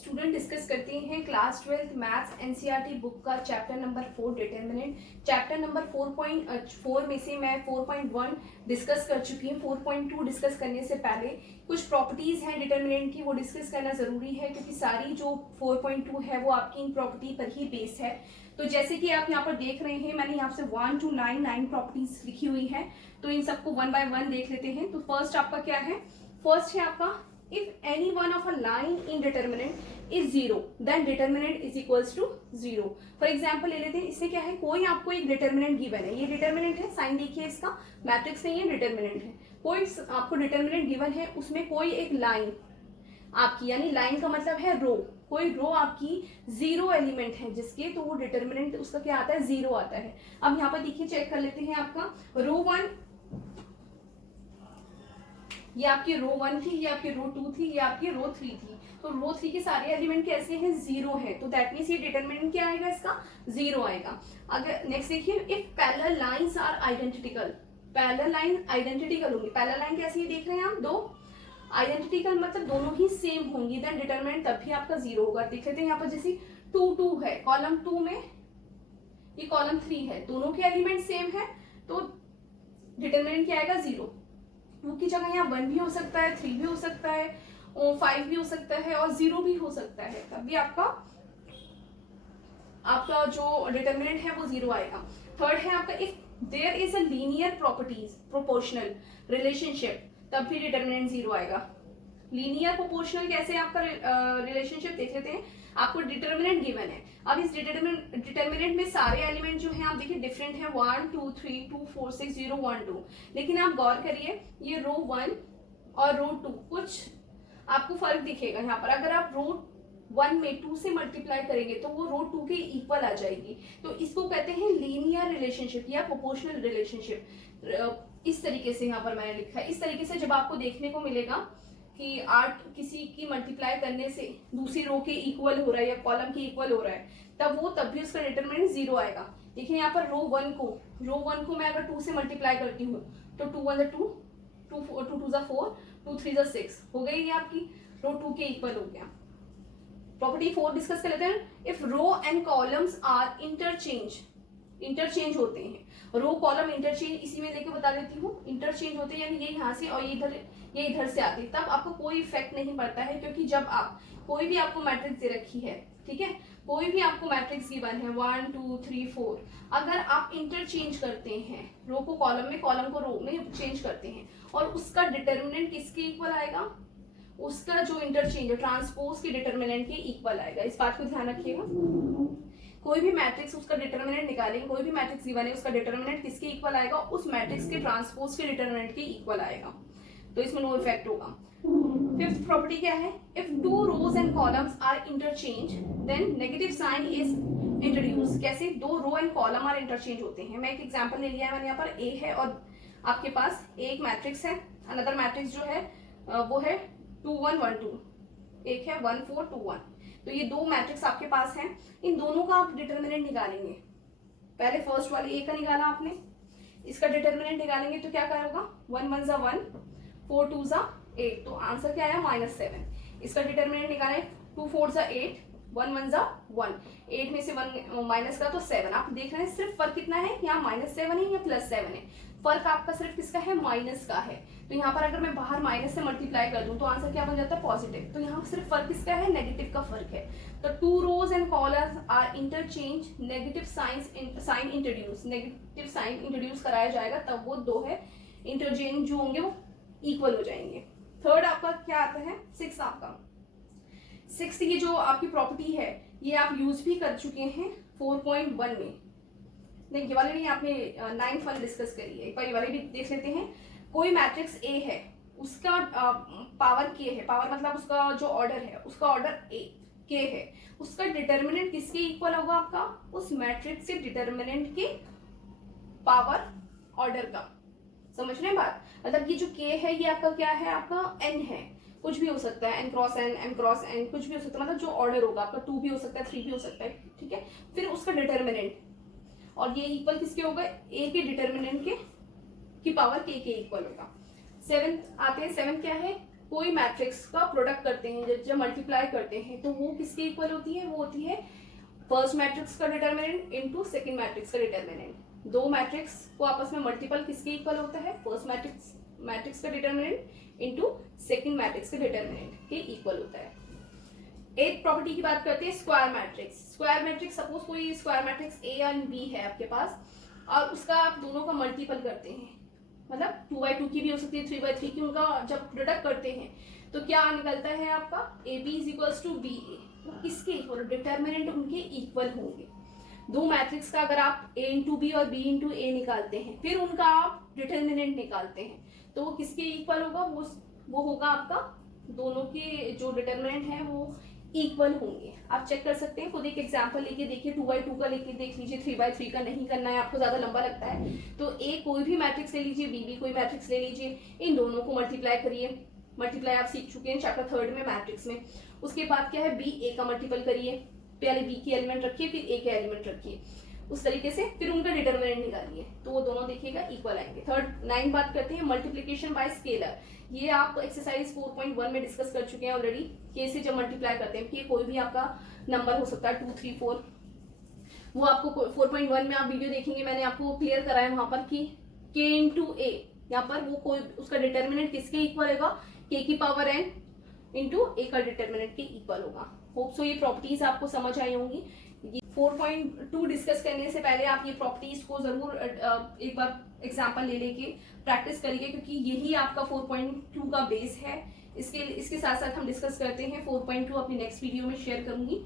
Student discuss करते हैं class 12th maths NCERT book का chapter number 4 determinant. Chapter number 4.4 में से मैं 4.1 डिस्कस कर चुकी हूँ। 4.2 डिस्कस करने से पहले कुछ प्रॉपर्टीज हैं डिटरमिनेंट की, वो डिस्कस करना जरूरी है क्योंकि सारी जो 4.2 है वो आपकी इन प्रॉपर्टी पर ही बेस है। तो जैसे कि आप यहाँ पर देख रहे हैं, मैंने यहाँ से 1 to 9 प्रॉपर्टीज लिखी हुई है, तो इन सबको वन बाय वन देख लेते हैं। तो फर्स्ट आपका क्या है? फर्स्ट है आपका if any one of a line in determinant is zero then determinant is equals to zero। For example ले लेते हैं, इससे क्या है, कोई आपको एक डिटर्मिनेंट गिवन है, ये डिटर्मिनेंट है, साइन देखिए इसका, मैट्रिक्स नहीं है, डिटर्मिनेंट है। कोई आपको डिटर्मिनेंट गिवन है, उसमें कोई एक लाइन आपकी, यानी लाइन का मतलब है रो, कोई रो आपकी जीरो एलिमेंट है जिसके, तो वो डिटर्मिनेंट उसका क्या आता है, जीरो आता है। अब यहाँ पर देखिए, चेक कर लेते हैं, आपका रो 1, ये आपकी रो 1 थी, ये आपकी रो 2 थी, ये आपकी रो 3 थी। तो रो 3 के सारे एलिमेंट कैसे हैं, जीरो है, तो दैट मीन्स ये डिटरमिनेंट क्या आएगा, इसका जीरो आएगा। अगर नेक्स्ट देखिए, if parallel lines are identical, parallel line identical होंगी, पैरेलल लाइन कैसी है देख रहे हैं आप, दो आइडेंटिकल मतलब दोनों ही सेम होंगी, देन डिटरमिनेंट तब भी आपका जीरो होगा। देख लेते हैं यहाँ पर, जैसे 2 2 है, कॉलम 2 में ये कॉलम 3 है, दोनों के एलिमेंट सेम है, तो डिटरमिनेंट क्या आएगा, जीरो। टू की जगह यहाँ 1 भी हो सकता है, 3 भी हो सकता है, और 5 भी हो सकता है, और 0 भी हो सकता है, तब भी आपका जो डिटरमिनेंट है वो जीरो आएगा। थर्ड है आपका, if there is a linear properties proportional relationship, तब भी डिटरमिनेंट जीरो आएगा। लीनियर प्रोपोर्शनल कैसे आपका रिलेशनशिप देख लेते हैं। आपको डिटरमिनेंट गिवन है, अब इस डिटरमिनेंट में सारे एलिमेंट जो हैं आप देखिए डिफरेंट है, 1 2 3 2 4 6 0 1 2, लेकिन आप गौर करिए, ये रो 1 और रो 2 कुछ आपको फर्क दिखेगा यहाँ पर। अगर आप रो 1 में 2 से मल्टीप्लाई करेंगे तो वो रो 2 के इक्वल आ जाएगी, तो इसको कहते हैं लीनियर रिलेशनशिप या प्रोपोर्शनल रिलेशनशिप। इस तरीके से यहाँ पर मैंने लिखा है, इस तरीके से जब आपको देखने को मिलेगा कि 8 किसी की मल्टीप्लाई करने से दूसरी रो के इक्वल हो रहा है या कॉलम के इक्वल हो रहा है, तब भी उसका डिटरमिनेंट जीरो आएगा। देखिए यहाँ पर रो 1 को मैं अगर 2 से मल्टीप्लाई करती हूँ तो 2 1 2 2 2 4 2 3 6 हो गई, ये आपकी रो 2 के इक्वल हो गया। प्रॉपर्टी 4 डिस्कस कर लेते हैं। If row and columns are interchange होते हैं, रो कॉलम इंटरचेंज, इसी में लेके बता देती हूँ, इंटरचेंज होते हैं, यानी ये यहाँ से और ये इधर से आती है, तब आपको कोई इफेक्ट नहीं पड़ता है, क्योंकि जब आप कोई भी आपको मैट्रिक्स दे रखी है, ठीक है, कोई भी आपको मैट्रिक्स गिवन है 1 2 3 4, अगर आप इंटरचेंज करते हैं, रो को कॉलम में, कॉलम को रो में चेंज करते हैं, और उसका डिटर्मिनेंट किसके इक्वल आएगा, उसका जो इंटरचेंज है ट्रांसपोज के डिटर्मिनेंट के इक्वल आएगा। इस बात को ध्यान रखिएगा, कोई भी मैट्रिक्स उसका डिटर्मिनेंट निकालेंगे, कोई भी मैट्रिक्स गिवन है उसका डिटर्मिनेंट किसके इक्वल आएगा, उस मैट्रिक्स के ट्रांसपोज के डिटर्मिनेंट के इक्वल आएगा, तो इसमें नो इफेक्ट होगा। फिफ्थ प्रॉपर्टी क्या है, if two rows and columns are interchange then negative sign is introduce. कैसे, दो row and column are interchange होते हैं। मैं एक एग्जांपल ले लिया है मैंने, यहाँ पर ए है और आपके पास एक मैट्रिक्स है, अनदर मैट्रिक्स जो है वो है 2 1 1 2, एक है 1 4 2 1, तो ये दो मैट्रिक्स आपके पास हैं, इन दोनों का आप डिटर्मिनेंट निकालेंगे। पहले फर्स्ट वाले ए का निकाला आपने, इसका डिटर्मिनेंट निकालेंगे तो क्या करोगा, 1 1 ज़ा 1 4 2 ज़ा 8, तो आंसर क्या आया -7। इसका डिटर्मिनेंट निकालें 2 4 ज़ा 8 1 1 ज़ा 1, 8 में से 1 माइनस का तो 7। आप देख रहे हैं सिर्फ फर्क कितना है, यहाँ -7 है या +7 है, फर्क आपका सिर्फ किसका है, माइनस का है। तो यहाँ पर अगर मैं बाहर माइनस से मल्टीप्लाई कर दूं तो आंसर क्या बन जाता है, पॉजिटिव। तो यहाँ सिर्फ फर्क किसका है, नेगेटिव का फर्क है। तो 2 rows and columns are interchange, negative sign introduce कराया जाएगा, तब वो दो है इंटरचेंज जो होंगे वो इक्वल हो जाएंगे। थर्ड आपका क्या आता है, सिक्स आपका, सिक्स ये जो आपकी प्रॉपर्टी है ये आप यूज भी कर चुके हैं 4.1 में, नहीं ये वाली नहीं, आपने 9th वाली डिस्कस करी है, एक बार ये वाली भी देख लेते हैं। कोई मैट्रिक्स ए है, उसका पावर के है, पावर मतलब उसका जो ऑर्डर है उसका ऑर्डर ए के है, उसका डिटर्मिनेंट किसके इक्वल होगा, आपका उस मैट्रिक्स के डिटर्मिनेंट के पावर ऑर्डर का। समझ रहे हैं बात, मतलब ये जो के है ये आपका क्या है, आपका एन है, कुछ भी हो सकता है, n cross n m cross n, कुछ भी हो सकता है, मतलब जो ऑर्डर होगा आपका 2 भी हो सकता है 3 भी हो सकता है, ठीक है। फिर उसका डिटर्मिनेंट, और ये इक्वल किसके होगा, ए के डिटर्मिनेंट के की पावर के इक्वल होगा। 7 आते हैं, 7 क्या है, कोई मैट्रिक्स का प्रोडक्ट करते हैं, जब मल्टीप्लाई करते हैं तो वो किसके इक्वल होती है, वो होती है फर्स्ट मैट्रिक्स का डिटर्मिनेंट इनटू सेकंड मैट्रिक्स का डिटर्मिनेंट। दो मैट्रिक्स को आपस में मल्टीपल किसके इक्वल होता है, फर्स्ट मैट्रिक्स का डिटर्मिनेंट इनटू सेकंड मैट्रिक्स के डिटर्मिनेंट के इक्वल होता है। एक प्रॉपर्टी की बात करते हैं square matrix. Square matrix, suppose कोई square matrix A and B है आपके पास और उसका आप दोनों का मल्टीपल करते हैं, मतलब 2x2 की भी हो सकती है, 3x3 की, उनका जब प्रोडक्ट करते हैं तो क्या निकलता है आपका A B is equals to B A. तो किसके इक्वल, डिटर्मिनेंट उनके इक्वल होंगे। दो मैट्रिक्स का अगर आप ए इंटू बी और बी इंटू ए निकालते हैं, फिर उनका आप डिटर्मिनेंट निकालते हैं, तो वो किसके इक्वल होगा, वो होगा आपका, दोनों के जो डिटर्मिनेंट है वो इक्वल होंगे। आप चेक कर सकते हैं, खुद एक एग्जांपल लेके देखिए, 2x2 का लेके देख लीजिए, 3x3 का नहीं करना है आपको, ज्यादा लंबा लगता है तो ए कोई भी मैट्रिक्स ले लीजिए, बी भी कोई मैट्रिक्स ले लीजिए, इन दोनों को मल्टीप्लाई करिए। मल्टीप्लाई आप सीख चुके हैं चैप्टर 3 में मैट्रिक्स में। उसके बाद क्या है, बी ए का मल्टीपल करिए, पहले बी की एलिमेंट रखिए फिर ए के एलिमेंट रखिए, उस तरीके से फिर उनका डिटर्मिनेंट निकालिए, तो वो दोनों देखिएगा इक्वल आएंगे। 9 बात करते हैं मल्टीप्लिकेशन बाय स्केलर। ये आप एक्सरसाइज 4.1 में डिस्कस कर चुके हैं ऑलरेडी, के से जब मल्टीप्लाई करते हैं, कि कोई भी आपका नंबर हो सकता है 2, 3, 4, वो आपको 4.1 में आप वीडियो देखेंगे, मैंने आपको क्लियर कराया वहां पर कि k इंटू ए, यहाँ पर वो कोई उसका डिटर्मिनेंट किसके इक्वल होगा, k की पावर n इंटू ए का डिटर्मिनेंट के इक्वल होगा। होप सो ये प्रॉपर्टीज आपको समझ आई होंगी। 4.2 डिस्कस करने से पहले आप ये प्रॉपर्टीज को जरूर एक बार एग्जांपल ले लेके प्रैक्टिस करिए, क्योंकि यही आपका 4.2 का बेस है। इसके साथ साथ हम डिस्कस करते हैं 4.2 अपनी नेक्स्ट वीडियो में शेयर करूंगी।